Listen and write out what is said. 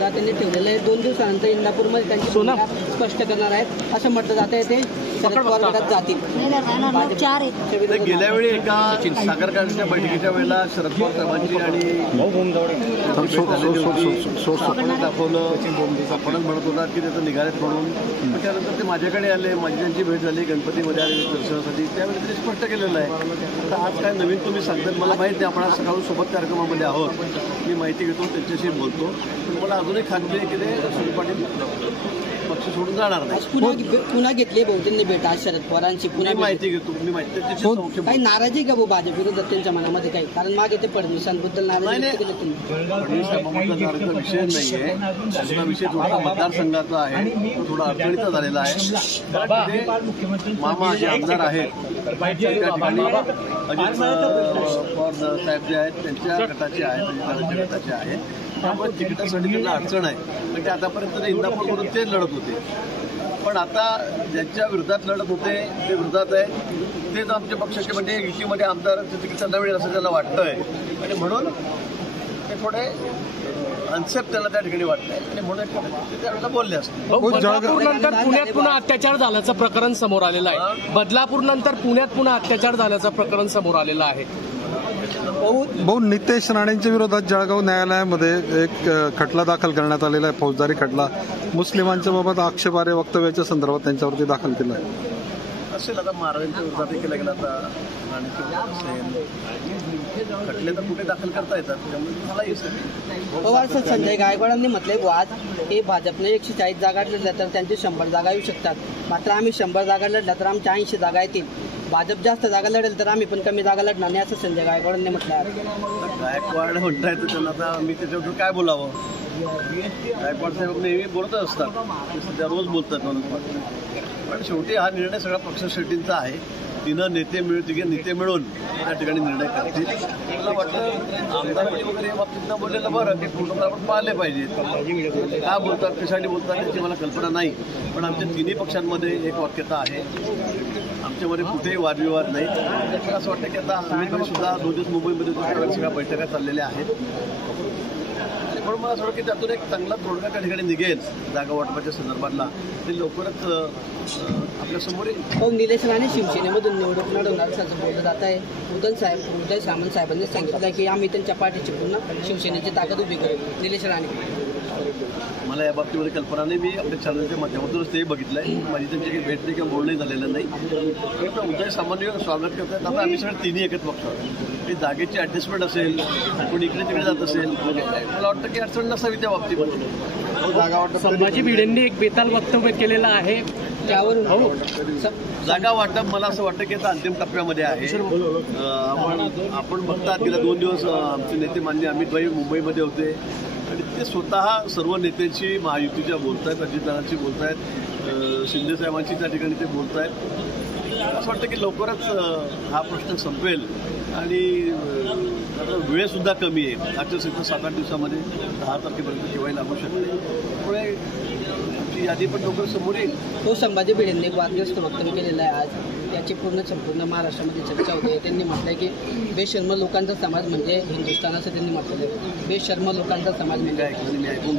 मुद्दा त्यांनी ठेवलेला आहे. 2 दिवसानंतर इंदापूरमध्ये त्यांची भूमिका स्पष्ट करणार आहेत असं म्हटलं जात आहे. ते शरद पवार गटात जातील. गेल्या वेळी एका सागर कारखान्याच्या बैठकीच्या वेळेला शरद पवार साहेबांची आणि दाखवलं आपणच म्हणत होता की त्याचं निघालेत म्हणून. पण त्यानंतर ते माझ्याकडे आले, माझी त्यांची भेट झाली, गणपतीमध्ये आले दर्शनासाठी. त्यावेळी ते स्पष्ट केलेलं आहे. आता आज काय नवीन तुम्ही सांगतात मला माहिती आहे. आपण सकाळून सोबत कार्यक्रमामध्ये आहोत. मी माहिती घेतो, त्यांच्याशी बोलतो. पण मला अजूनही खात्री आहे की ते सुनील पाटील पक्ष सोडून जाणार नाही. पुन्हा घेतली बहुतेक भेट आज शरद पवारांची. पुन्हा माहिती घेतो, मी माहिती काही नाराजी का भाऊ भाजप विरोधात त्यांच्या मनामध्ये काही? कारण मागे ते फडणवीसांबद्दल नाराजी केली तुम्ही. फडणवीस साहेबांचा विषय नाहीये. त्यांचा विषय थोडा मतदारसंघाचा आहे, तो थोडा अडचणीचा झालेला आहे. मामा जे आमदार आहेत त्या ठिकाणी अजित पवार साहेब जे आहेत त्यांच्या गटाचे आहेत, अजितदादांच्या गटाचे आहेत. त्यामुळे तिकिटासाठी त्यांना अडचण आहे. पण ते आतापर्यंत इंदापूरवरून तेच लढत होते. पण आता ज्यांच्या विरोधात लढत होते ते विरोधात आहेत तेच आमच्या पक्षाचे, म्हणजे युतीमध्ये आमदारांचं तिकीट त्यांना मिळेल असं त्यांना वाटतंय. आणि म्हणून ते थोडे अनसेफ त्यांना त्या ठिकाणी वाटतंय आणि म्हणून ते त्यावेळेला बोलले असते. बदलापूर नंतर पुण्यात पुन्हा अत्याचार झाल्याचं प्रकरण समोर आलेलं आहे. बदलापूर नंतर पुण्यात पुन्हा अत्याचार झाल्याचं प्रकरण समोर आलेलं आहे. भाऊ, नितेश राणेंच्या विरोधात जळगाव न्यायालयामध्ये एक खटला दाखल करण्यात आलेला आहे, फौजदारी खटला. मुस्लिमांच्या बाबत आक्षेपार्ह वक्तव्याच्या संदर्भात त्यांच्यावरती दाखल केला आहे. असेल आता महाराजांच्या विरोधात केला गेला, आता राणेच्या खटले तर कुठे दाखल करता येतात, त्यामुळे मलाही पवार संजय गायकवाडांनी म्हटलंय आज हे भाजपने 140 जागा लढल्या तर त्यांची 100 जागा येऊ शकतात. मात्र आम्ही 100 जागा लढल्या तर आमच्या 80 जागा येतील. भाजप जास्त जागा लढेल तर आम्ही पण कमी जागा लढणार नाही असं संजय गायकवाडांनी म्हटलं आहे. गायकवाड म्हणताय तर त्यांना आता मी त्याच्यावर काय बोलावं. गायकवाड साहेब नेहमी बोलतच असतात, त्या रोज बोलतात म्हणून. पण शेवटी हा निर्णय सगळा पक्ष शेट्टींचा आहे. तिघे नेते मिळून त्या ठिकाणी निर्णय करतील. मला वाटतं आमदारांनी वगैरे या बाबतीत बोललेलं बरं, ते फोटो आपण पाहिले पाहिजेत. का बोलतात, कशासाठी बोलतात याची मला कल्पना नाही. पण आमच्या तिन्ही पक्षांमध्ये एक वाक्यता आहे, आमच्यामध्ये कुठेही वादविवाद नाही. मला असं वाटतं की आता आम्ही सुद्धा 2 दिवस मुंबईमध्ये त्यावेळेस सगळ्या बैठका चाललेल्या आहेत. म्हणून मला असं वाटतं की त्यातून एक चांगला तोडगा त्या ठिकाणी निघेल जागा वाटपाच्या संदर्भातला. ते लवकरच आपल्यासमोर येईल. हो, निलेश राणे शिवसेनेमधून निवडणूक लढवणार असं बोललं जात आहे. उदय सामंत साहेबांनी सांगितलं की आम्ही त्यांच्या पाठीची पुन्हा शिवसेनेची ताकद उभी करू. निलेश राणे मला या बाबतीमध्ये कल्पना नाही. मी आपल्या चॅनलच्या माध्यमातूनच ते बघितलंय. माझी त्यांची काही भेट नाही किंवा बोलणंही झालेलं नाही. पण उदय सामान्य स्वागत करतात. आता आम्ही सगळे तिन्ही एकच बघतो. की जागेची ॲडजस्टमेंट असेल, कोणी इकडे तिकडे जात असेल, मला वाटतं की अडचण नसावी त्या बाबतीमध्ये. जागा वाटप संभाजी भिडेंनी एक बेताल वक्तव्य केलेलं आहे त्यावरून जागा वाटप मला असं वाटतं की आता अंतिम टप्प्यामध्ये आहे. आपण बघतात गेल्या 2 दिवस आमचे नेते मान्य अमित भाई मुंबईमध्ये होते आणि ते स्वतः सर्व नेत्यांची महायुतीच्या बोलत आहेत, अजितदादांची बोलत आहेत, शिंदे साहेबांची त्या ठिकाणी ते बोलत आहेत. असं वाटतं की लवकरच हा प्रश्न संपेल आणि वेळसुद्धा कमी आहे. आचारसंहिता 7-8 दिवसामध्ये 10 तारखेपर्यंत केव्हाही लागू शकते. त्यामुळे ती यादी पण लवकर समोर येईल. तो संभाजी भिडेंनी एक वादग्रस्त वक्तव्य केलेलं आहे आज. याची संपूर्ण महाराष्ट्रामध्ये चर्चा होते. त्यांनी म्हटलंय की बेशर्म लोकांचा समाज म्हणजे हिंदुस्थान असं त्यांनी म्हटलेलं आहे. बेशर्म लोकांचा समाज म्हणजे मी ऐकून